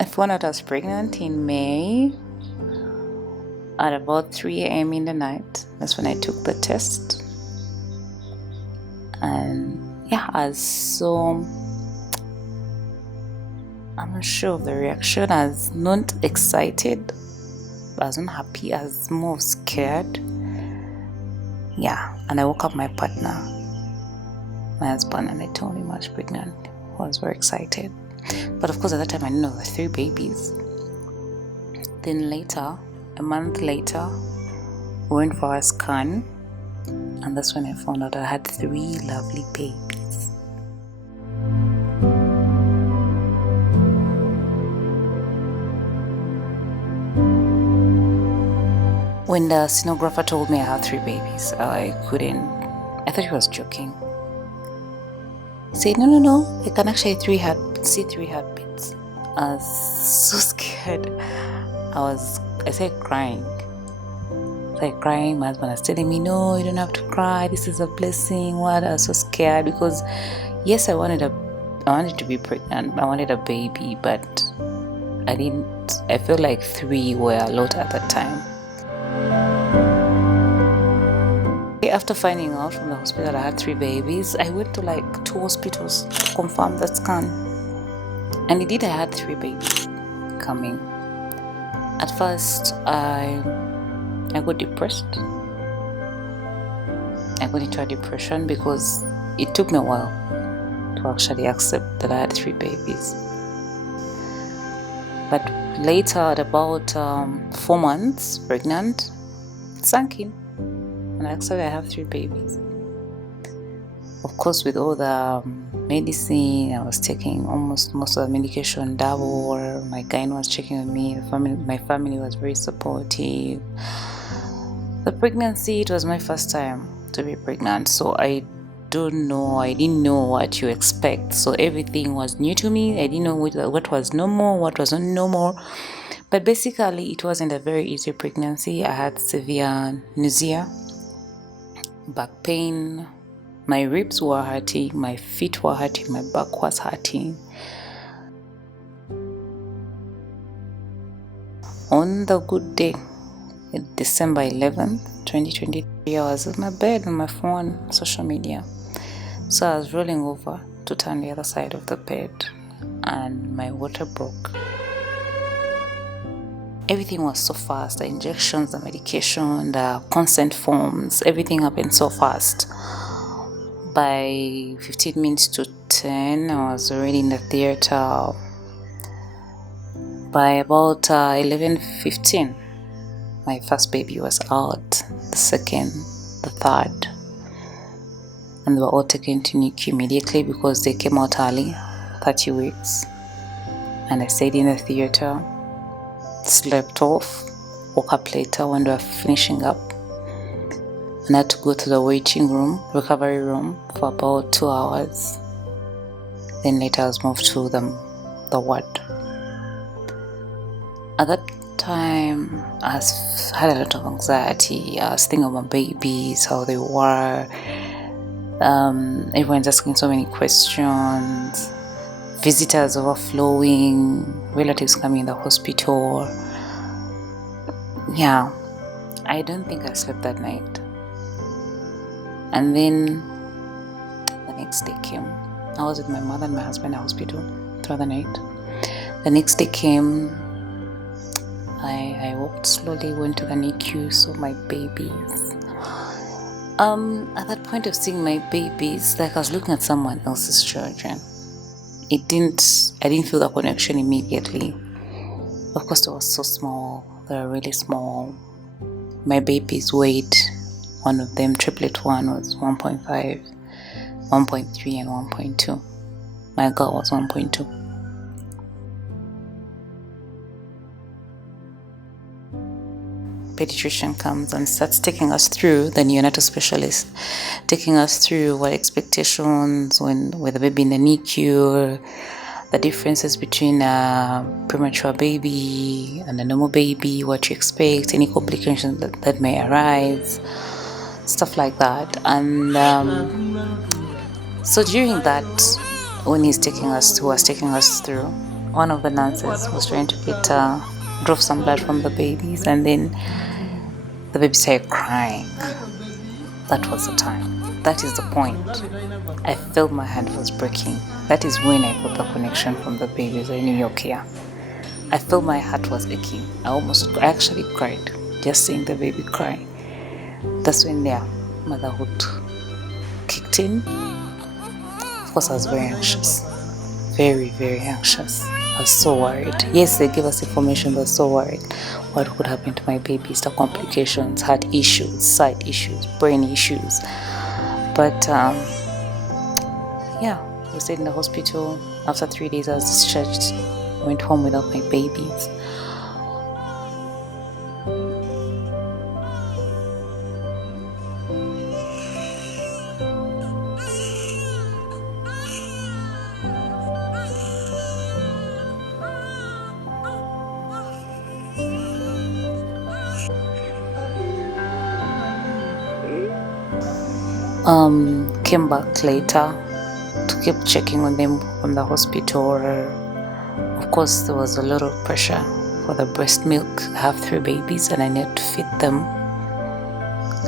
I found out I was pregnant in May at about 3 a.m. in the night. That's when I took the test. And yeah, I'm not sure of the reaction. I was not excited, I wasn't happy, I was more scared. Yeah, and I woke up my partner, my husband, and I told him I was pregnant. I was very excited. But of course, at that time, I didn't know there were 3 babies. Then later, a month later, we went for a scan, and that's when I found out I had 3 lovely babies. When the sonographer told me I had 3 babies, I thought he was joking. He said, no, I can actually see 3 heartbeats. I was so scared. I started crying. My husband was telling me, no, you don't have to cry, this is a blessing. What? I was so scared because yes, I wanted to be pregnant, I wanted a baby, but I felt like 3 were a lot at that time. After finding out from the hospital I had 3 babies, I went to like 2 hospitals to confirm that scan. And indeed I had 3 babies coming. At first, I got depressed. I got into a depression because it took me a while to actually accept that I had 3 babies. But later, at about 4 months pregnant, it sank in. And actually I have 3 babies. Of course, with all the medicine, I was taking almost most of the medication double. My gynae was checking on me. My family was very supportive. The pregnancy, it was my first time to be pregnant, so I didn't know what to expect. So everything was new to me. I didn't know what was normal, what wasn't normal. But basically, it wasn't a very easy pregnancy. I had severe nausea, back pain, my ribs were hurting, my feet were hurting, my back was hurting. On the good day, December 11th, 2023, I was in my bed on my phone, social media. So I was rolling over to turn the other side of the bed and my water broke. Everything was so fast, the injections, the medication, the consent forms, everything happened so fast. By 15 minutes to 10, I was already in the theater. By about 11:15, my first baby was out, the second, the third. And they were all taken to NICU immediately because they came out early, 30 weeks. And I stayed in the theater, slept off, woke up later when they were finishing up, and I had to go to the waiting room, recovery room, for about 2 hours. Then later I was moved to the ward. At that time, I had a lot of anxiety. I was thinking about babies, how they were. Everyone's asking so many questions. Visitors overflowing, relatives coming in the hospital. Yeah, I don't think I slept that night. And then the next day came. I was with my mother and my husband in the hospital throughout the night. The next day came. I walked slowly, went to the NICU, saw my babies. At that point of seeing my babies, like I was looking at someone else's children. I didn't feel the connection immediately. Of course, they were so small. They were really small. My babies weighed, one of them, Triplet one, was 1.5, 1.3, and 1.2. My girl was 1.2. Pediatrician comes and starts taking us through, the neonatal specialist, taking us through what expectations with a baby in the NICU, the differences between a premature baby and a normal baby, what to expect, any complications that may arise, stuff like that. And so during that, when he was taking us through one of the nurses was trying to draw some blood from the babies, and then the baby started crying. That was the time. That is the point. I felt my heart was breaking. That is when I got the connection from the babies. I knew you're here. I felt my heart was aching. I actually cried just seeing the baby cry. That's when their motherhood kicked in. Of course, I was very anxious. Very, very anxious. I was so worried. Yes, they gave us information, but so worried. What could happen to my babies? The complications, heart issues, sight issues, brain issues. But yeah, we stayed in the hospital. After 3 days, I was discharged. I went home without my babies. Came back later to keep checking on them from the hospital. Of course, there was a lot of pressure for the breast milk. I have 3 babies and I need to feed them.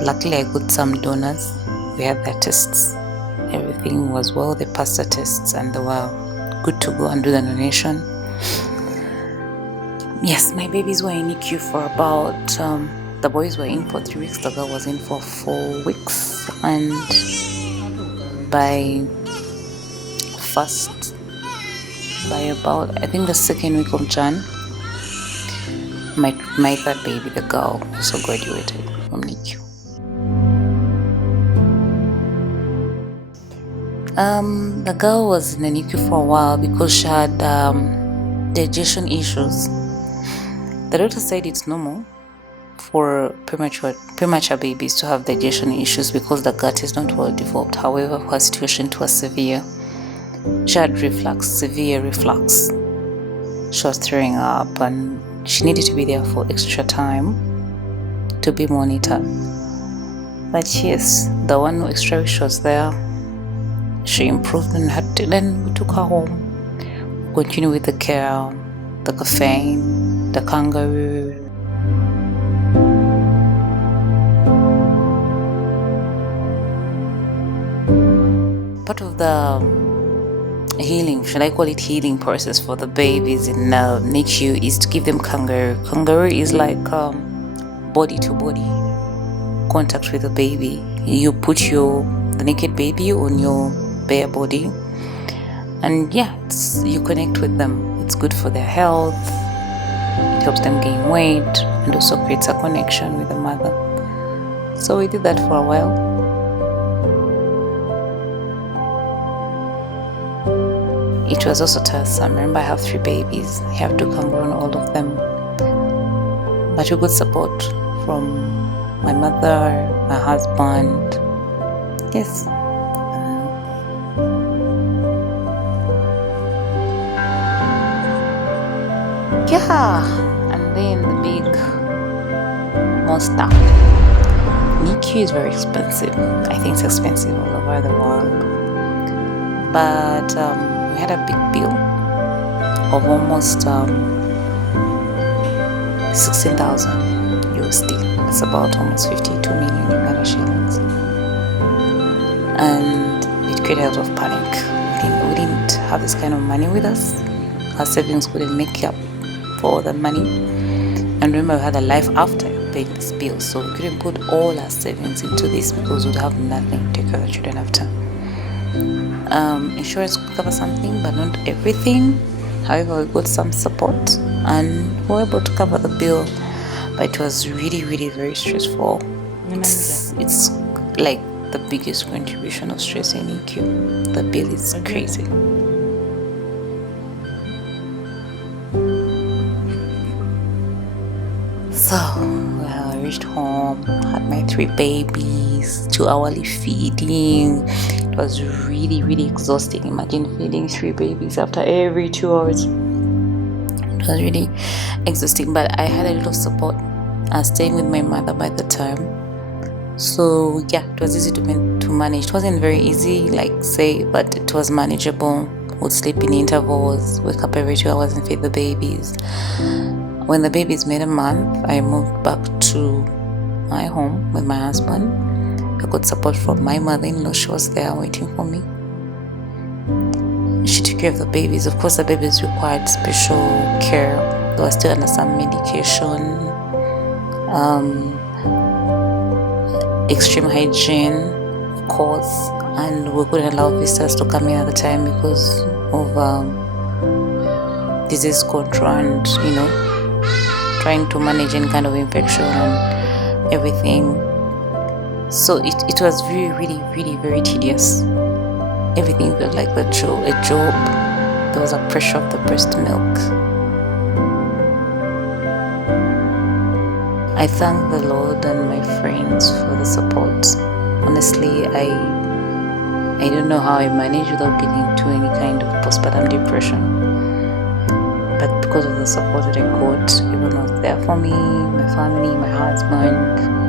Luckily, I got some donors. We had their tests. Everything was well. They passed the tests and they were good to go and do the donation. Yes, my babies were in NICU for about, the boys were in for 3 weeks, the girl was in for 4 weeks. And by about, I think the 2nd week of Jan, my third baby, the girl, also graduated from NICU. The girl was in the NICU for a while because she had digestion issues. The doctor said it's normal for premature babies to have digestion issues because the gut is not well developed. However, her situation was severe. She had severe reflux. She was throwing up and she needed to be there for extra time to be monitored. But yes, the 1 extra week she was there, she improved and then we took her home. Continue with the care, the caffeine, the kangaroo. Part of the healing, should I call it healing process for the babies in NICU is to give them kangaroo. Kangaroo is like body to body contact with the baby. You put the naked baby on your bare body and yeah, you connect with them. It's good for their health. It helps them gain weight and also creates a connection with the mother. So we did that for a while. It was also tiresome. Remember, I have 3 babies. I have to come on all of them. But we got support from my mother, my husband. Yes. Yeah. And then the big monster. NICU is very expensive. I think it's expensive all over the world. But we had a big bill of almost 16,000 USD. That's about almost 52 million Uganda shillings. And it created a lot of panic. We didn't have this kind of money with us. Our savings couldn't make up for all the money. And remember, we had a life after paying this bill, so we couldn't put all our savings into this because we'd have nothing to take care of the children after. Insurance could cover something, but not everything. However, we got some support and we were able to cover the bill, but it was really, really very stressful. It's like the biggest contribution of stress in NICU. The bill is crazy. So, well, I reached home, had my 3 babies, 2 hourly feeding. It was really, really exhausting. Imagine feeding 3 babies after every 2 hours. It was really exhausting, but I had a lot of support. I was staying with my mother by the time. So yeah, it was easy to manage. It wasn't very easy, but it was manageable. would sleep in intervals, wake up every 2 hours and feed the babies. When the babies made a month, I moved back to my home with my husband. I got support from my mother-in-law. She was there waiting for me. She took care of the babies. Of course, the babies required special care. They were still under some medication, extreme hygiene, of course, and we couldn't allow visitors to come in at the time because of disease control and, trying to manage any kind of infection and everything. So it was really, really, really very tedious. Everything felt like a job. There was a pressure of the breast milk. I thank the Lord and my friends for the support. Honestly, I don't know how I managed without getting into any kind of postpartum depression. But because of the support that I got, everyone was there for me, my family, my husband.